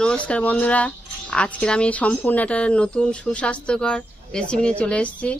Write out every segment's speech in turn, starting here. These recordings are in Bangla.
নমস্কার বন্ধুরা, আজকের আমি সম্পূর্ণ একটা নতুন সুস্বাস্থ্যকর রেসিপি নিয়ে চলে এসেছি।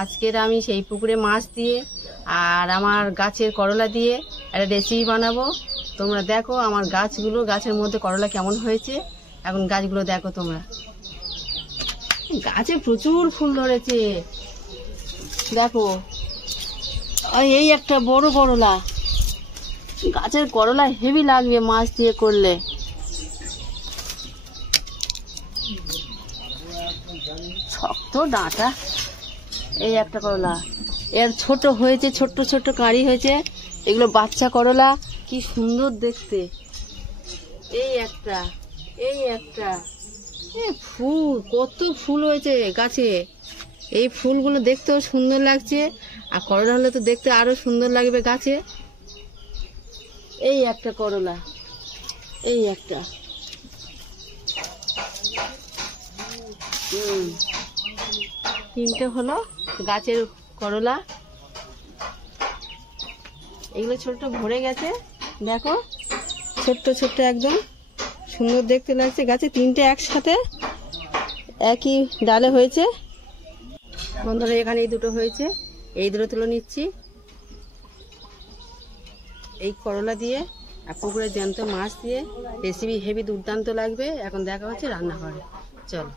আজকের আমি সেই পুকুরে মাছ দিয়ে আর আমার গাছের করলা দিয়ে একটা রেসিপি বানাবো। তোমরা দেখো আমার গাছের মধ্যে করলা কেমন হয়েছে। এখন গাছগুলো দেখো তোমরা, গাছে প্রচুর ফুল ধরেছে। দেখো এই একটা বড় করলা, গাছের করলা হেভি লাগবে মাছ দিয়ে করলে। শক্ত ডাঁটা, এই একটা করলা, এর ছোট হয়েছে, ছোট্ট ছোট্ট কাঁড়ি হয়েছে। এগুলো বাচ্চা করলা, কি সুন্দর দেখতে। এই একটা ফুল, কত ফুল হয়েছে গাছে। এই ফুলগুলো দেখতেও সুন্দর লাগছে, আর করলা হলে তো দেখতে আরো সুন্দর লাগবে গাছে। এই একটা করলা, এই একটা তিনটে হলো গাছের করলা। এগুলো ছোট্ট ভরে গেছে, দেখো ছোট্ট ছোট্ট একদম সুন্দর দেখতে লাগছে। গাছে তিনটে একসাথে একই ডালে হয়েছে। বন্ধুরা এখানে এই দুটো হয়েছে, এই দুটো তুলে নিচ্ছি। এই করলা দিয়ে আর পুকুরে জ্যান্ত মাছ দিয়ে রেসিপি হেভি দুর্দান্ত লাগবে। এখন দেখা হচ্ছে রান্নাঘরে, চলো।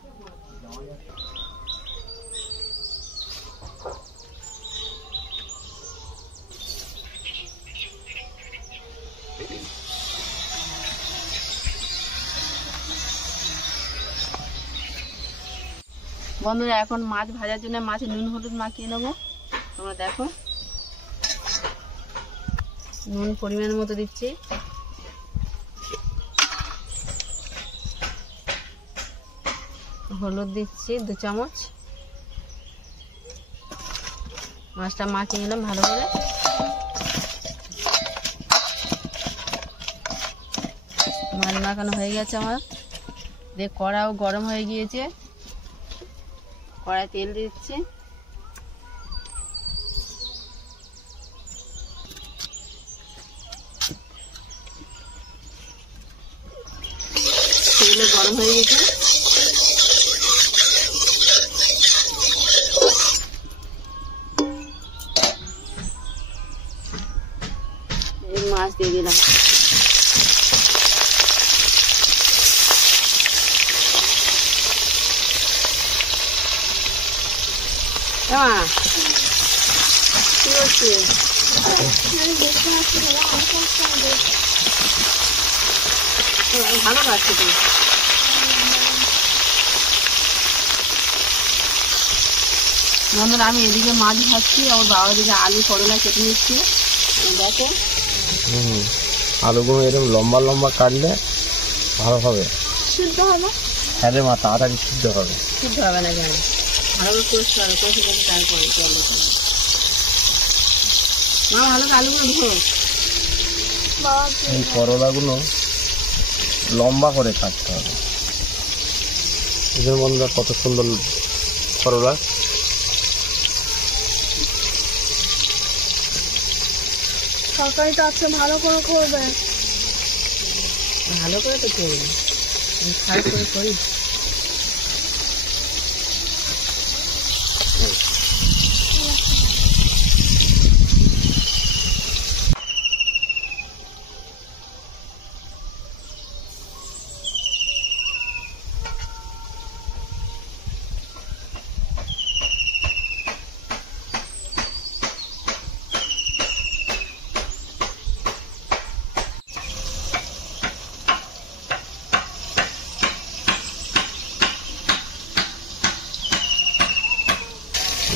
বন্ধুরা এখন মাছ ভাজার জন্য মাছে নুন হলুদ মাখিয়ে নেবো। তোমরা দেখো নুন পরিমাণ মতো দিচ্ছি, হলুদ দিচ্ছি 2 চামচ। মাছটা মাখিয়ে নিলাম ভালো করে। মাছ মাখানো হয়ে গেছে আমার। দেখ কড়াও গরম হয়ে গিয়েছে, কড়াই তেল দিচ্ছি। তেল গরম হয়ে গেছে, এই মাছ দিয়ে দিলাম। কি হচ্ছে? ভালো খাচ্ছে তুমি। বন্ধুরা আমি এদিকে মাছ ভাজছি, আমার বাবা দিকে আলু করলা কেটে নিচ্ছি। দেখো আলুগুলো এরকম লম্বা লম্বা কাটলে ভালো হবে, সিদ্ধ হবে। হ্যাঁ রে মা, তাড়াতাড়ি সিদ্ধ হবে। সিদ্ধ হবে না কেন? ভালো করে কষতে হবে, কষে কষে তারপরে চলো। মা ভালো করে আলুগুলো ধো। এই করলাগুলো লম্বা করে কাটতে হবে। এদের মধ্যে কত সুন্দর করলা। তরকারিটা আজকে ভালো করে করবে। ভালো করে তো করবে, ফ্রাই করে করি।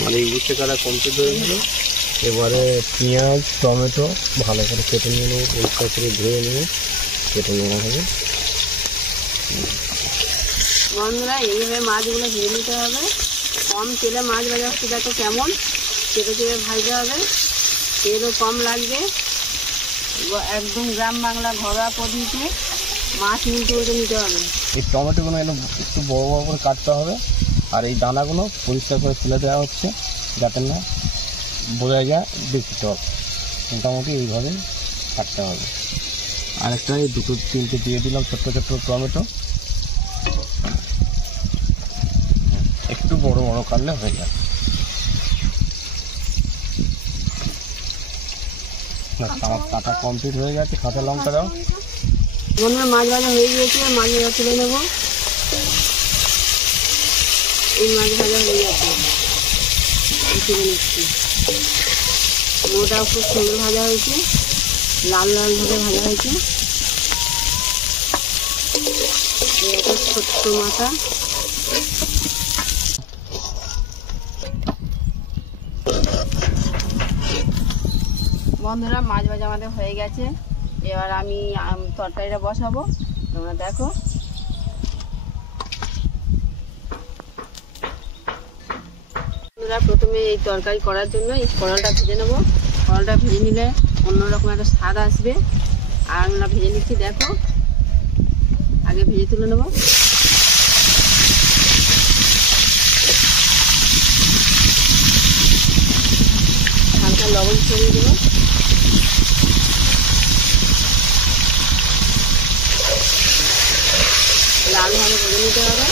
আর এই উচ্ছে কাটা কমপ্লিট হয়ে গেল। এবারে পেঁয়াজ টমেটো ভালো করে কেটে নিয়ে নেবো, পরিষ্কার করে ধুয়ে নেবো, কেটে নেওয়া হবে। বন্ধুরা এইভাবে মাছগুলো ভেজে নিতে হবে। কম তেলে মাছ ভাজা হচ্ছে, দেখো কেমন চেপে চেপে ভাজতে হবে। তেলও কম লাগবে। একদম গ্রাম বাংলা ঘরোয়া পদ্ধতিতে মাছ উল্টে উল্টে নিতে হবে। এই টমেটোগুলো একটু বড় বড় করে কাটতে হবে, আর এই দানাগুলো পরিষ্কার করে ফেলে দেওয়া হচ্ছে যাতে না বোঝা যায় বেশি টক। মোটামুটি এইভাবে কাটতে হবে। আরেকটা এই দুটো তিনটে দিয়ে দিলাম ছোট্ট ছোট্ট টমেটো, এভাবে কাটলে হয়ে যাবে। আমার কাটা কমপ্লিট হয়ে গেছে। কাঁচা লঙ্কা দাও। বন্ধুরা মাছ ভাজা হয়ে গিয়েছে, মাছ ভাজা তুলে নেব। এই মাছ ভাজা হয়ে গেছে, তুলে নিচ্ছি। ওটাও খুব সুন্দর ভাজা হয়েছে, লাল লাল ভাবে ভাজা হয়েছে। একটা ছোট্ট মাথা। বন্ধুরা মাছ ভাজা আমাদের হয়ে গেছে। এবার আমি তরকারিটা বসাবো, তোমরা দেখো। বন্ধুরা প্রথমে এই তরকারি করার জন্য এই করলটা ভেজে নেবো। করলটা ভেজে নিলে অন্যরকম একটা স্বাদ আসবে। আর আমরা ভেজে নিচ্ছি, দেখো। আগে ভেজে তুলে নেবো। হালকা লবণ ছড়িয়ে দেবো। লালভাবে ভেজে নিতে হবে।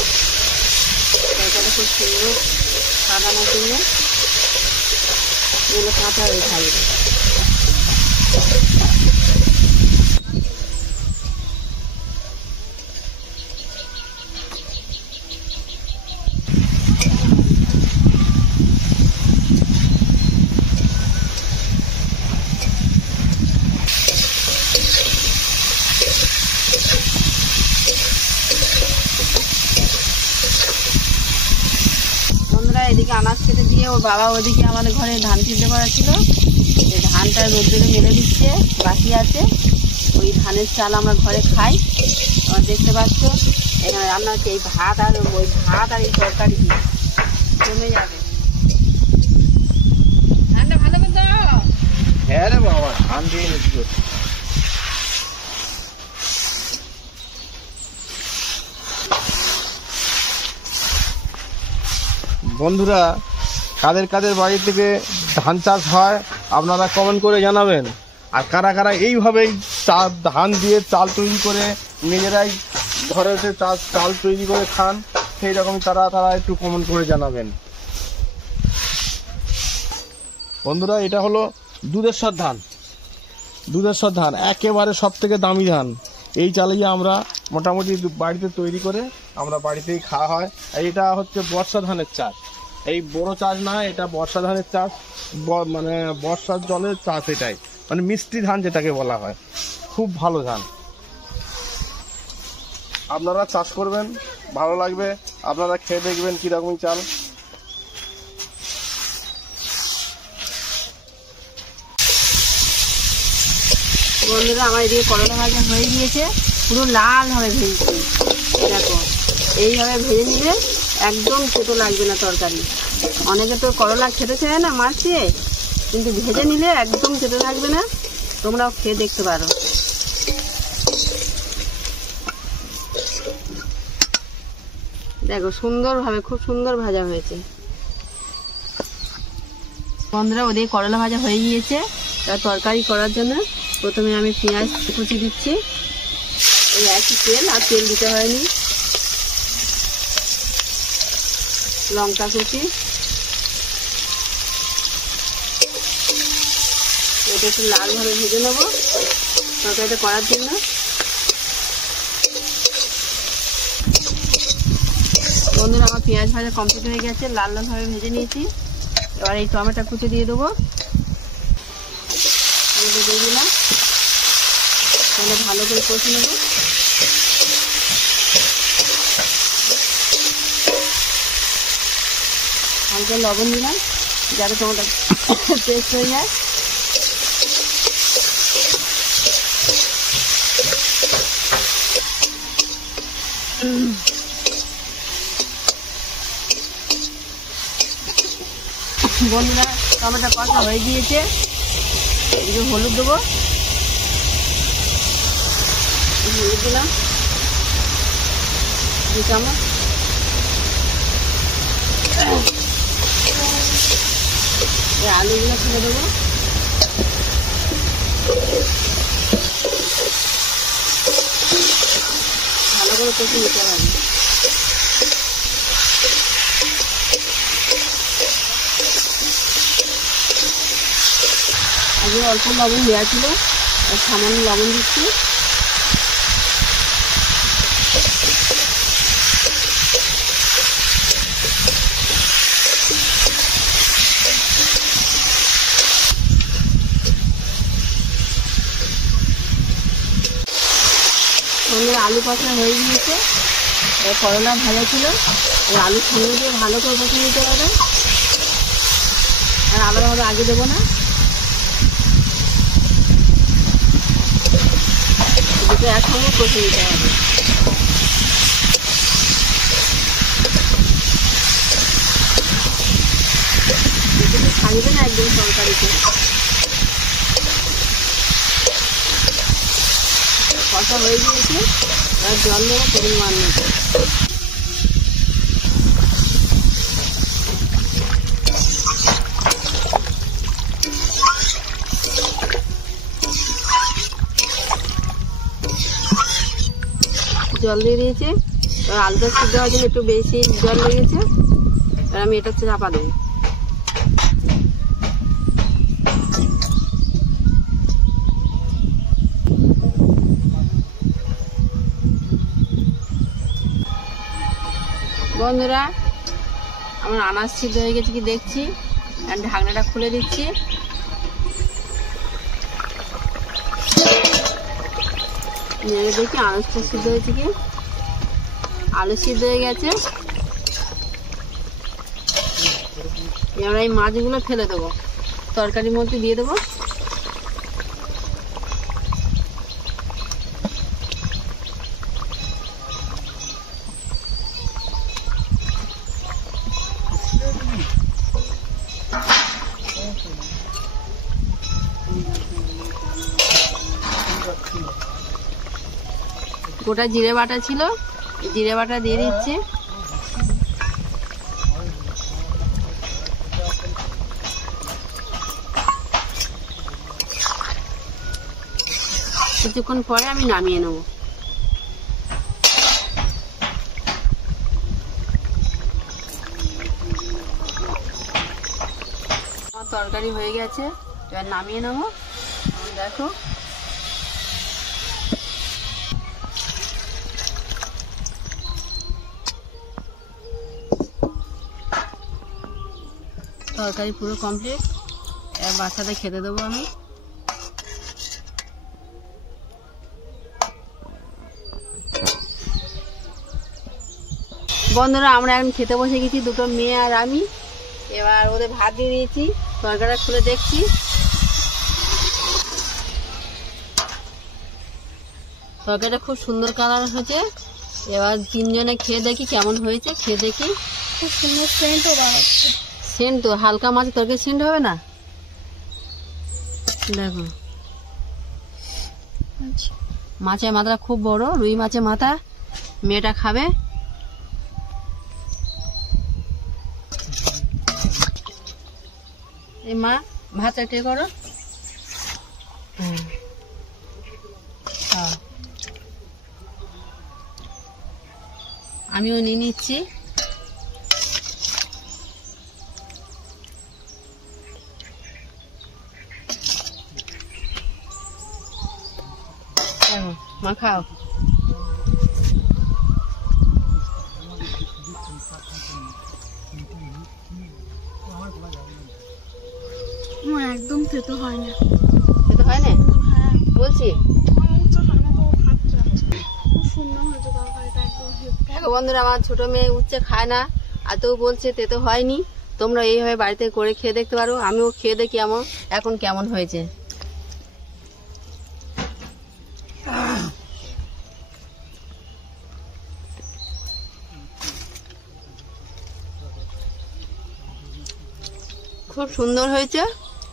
তরকারিটা খুব সুন্দর সাদানোর জন্য এগুলো কাঁচা হয়ে থাকবে। এদিকে আনাজ কেটে দিয়ে ওর বাবা ওদিকে আমাদের ঘরে ধান সিদ্ধ করা ছিল, এই ধানটা রোদ্দুরে মেলে দিচ্ছে, বাকি আছে। ওই ধানের চাল আমরা ঘরে খাই। তোমরা দেখতে পাচ্ছ এখানে রান্না হচ্ছে। এই ভাত আর ওই ভাত আর এই তরকারি জমে যাবে। ধানটা ভালো করে দাও। হ্যাঁ রে বাবা, ধান দিয়ে নিচ্ছি। বন্ধুরা, কাদের কাদের বাড়ি থেকে ধান চাষ হয় আপনারা কমেন্ট করে জানাবেন। আর কারা কারা এইভাবেই ধান দিয়ে চাল তৈরি করে নিজেরাই ঘরে চাল তৈরি করে খান, সেই রকম তারা একটু কমেন্ট করে জানাবেন। বন্ধুরা, এটা হলো দুধেশ্বর ধান। দুধেশ্বর ধান একেবারে সব থেকে দামি ধান। এই চালেই আমরা মোটামুটি বাড়িতে তৈরি করে আমরা বাড়িতেই খাওয়া হয়। এটা হচ্ছে বর্ষা ধানের চাষ। এই বড় চাষ না, এটা বর্ষা ধানের চাষ, মানে বর্ষার জলের চাষ। এটাই মানে মিষ্টি ধান যেটাকে বলা হয়। খুব ভালো ধান, আপনারা চাষ করবেন, ভালো লাগবে। আপনারা খেয়ে দেখবেন কিরকম চাল। বন্ধুরা আমার এদিকে করলা ভাজা হয়ে গিয়েছে, পুরো লাল হবে ভেজেছি। দেখো এইভাবে ভেজে নিলে একদম তেতো লাগবে না তরকারি। অনেকে তো করলা খেতে চায় না মাছ দিয়ে, কিন্তু ভেজে নিলে একদম তেতো লাগবে না। তোমরাও খেয়ে দেখতে পারো। দেখো সুন্দরভাবে, খুব সুন্দর ভাজা হয়েছে। বন্ধুরা ওদিকে করলা ভাজা হয়ে গিয়েছে। তার তরকারি করার জন্য প্রথমে আমি পেঁয়াজ কুচি দিচ্ছি। এই একই তেল, আর তেল দিতে হয়নি। লঙ্কা কুচি, এটা একটু লালভাবে ভেজে নেবো তরকারিটা করার জন্য। বন্ধুরা আমার পেঁয়াজ ভাজা কমপ্লিট হয়ে গেছে, লাল লালভাবে ভেজে নিয়েছি। এবার এই টমেটো কুচি দিয়ে দেবো। দিয়ে দিলাম, তাহলে ভালো করে কষে নেব। হালকা লবণ দিলাম যাতে টমেটো পেস্ট হয়ে যায়। বন্ধুরা টমেটো কষা হয়ে গিয়েছে। একটু হলুদ দেবো, হলুদ দিলাম 2 চামচ। আলুগুলো ছেড়ে দেবো। ভালো করে কষে নিতে হবে। আগে অল্প লবণ দেওয়া ছিল, আর সামান্য লবণ দিচ্ছি। আলু কষা হয়ে গিয়েছে, করলা ভাজা ছিল, ওই আলুর সঙ্গে দিয়ে ভালো করে কষে নিতে হবে, আর আলাদাভাবে আগে দেবো না। দুটো একসঙ্গে কষে নিতে হবে। কিছু থাকবে না একদম তরকারিতে। কষা হয়ে গিয়েছে, আর জল দেবো পরিমাণ মতো। জল দিয়ে দিয়েছি, আর আলুটা সিদ্ধ হওয়ার জন্য একটু বেশি জল লেগেছে, আর আমি এটা চাপা দেবো। বন্ধুরা, আমার আনাজ সিদ্ধ হয়ে গেছে কি দেখছি, আর ঢাকনাটা খুলে দিচ্ছি। দেখি আনাজটা সিদ্ধ হয়েছে কি। আলু সিদ্ধ হয়ে গেছে, এবার এই মাছগুলো ফেলে দেবো, তরকারির মধ্যে দিয়ে দেবো। গোটা জিরে বাটা ছিল, জিরে বাটা দিয়ে দিচ্ছি। কিছুক্ষণ পরে আমি নামিয়ে নেব। আমার তরকারি হয়ে গেছে, এবার নামিয়ে নেব। দেখো তরকারি পুরো কমপ্লিট, এবার বাচ্চাদের খেতে দেবো আমি। বন্ধুরা, আমরা এখন খেতে বসে গেছি, দুটো মেয়ে আর আমি। এবার ওদের ভাত দিয়ে দিয়েছি, তরকারিটা খুলে দেখছি। তরকারিটা খুব সুন্দর কালার হয়েছে। এবার তিনজনে খেয়ে দেখি কেমন হয়েছে, খেয়ে দেখি। খুব সুন্দর সেন্টও বাড়াচ্ছে। সেন্ট তো হালকা মাছের তরকারি সেন্ট হবে না? দেখো মাছের মাথাটা খুব বড়, রুই মাছের মাথা। মেয়েটা খাবে। এই মা ভাতটা টে করো। আমিও নিয়ে নিচ্ছি। মা খাও। একদম তেতো হয় না। তেতো হয় না? হ্যাঁ বলছি খুব সুন্দর হয়েছে তরকারিটা, একদম। দেখো বন্ধুরা, আমার ছোট মেয়ে উচ্ছে খায় না, আর তো বলছে তেতো হয়নি। তোমরা এইভাবে বাড়িতে করে খেয়ে দেখতে পারো। আমিও খেয়ে দেখি এখন কেমন হয়েছে। খুব সুন্দর হয়েছে,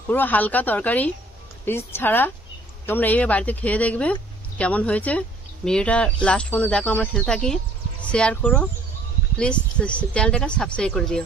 পুরো হালকা তরকারি, রিচ ছাড়া। তোমরা এইভাবে বাড়িতে খেয়ে দেখবে কেমন হয়েছে। ভিডিওটা লাস্ট পর্যন্ত দেখো, আমরা খেতে থাকি। শেয়ার করো প্লিজ, চ্যানেলটাকে সাবস্ক্রাইব করে দিও।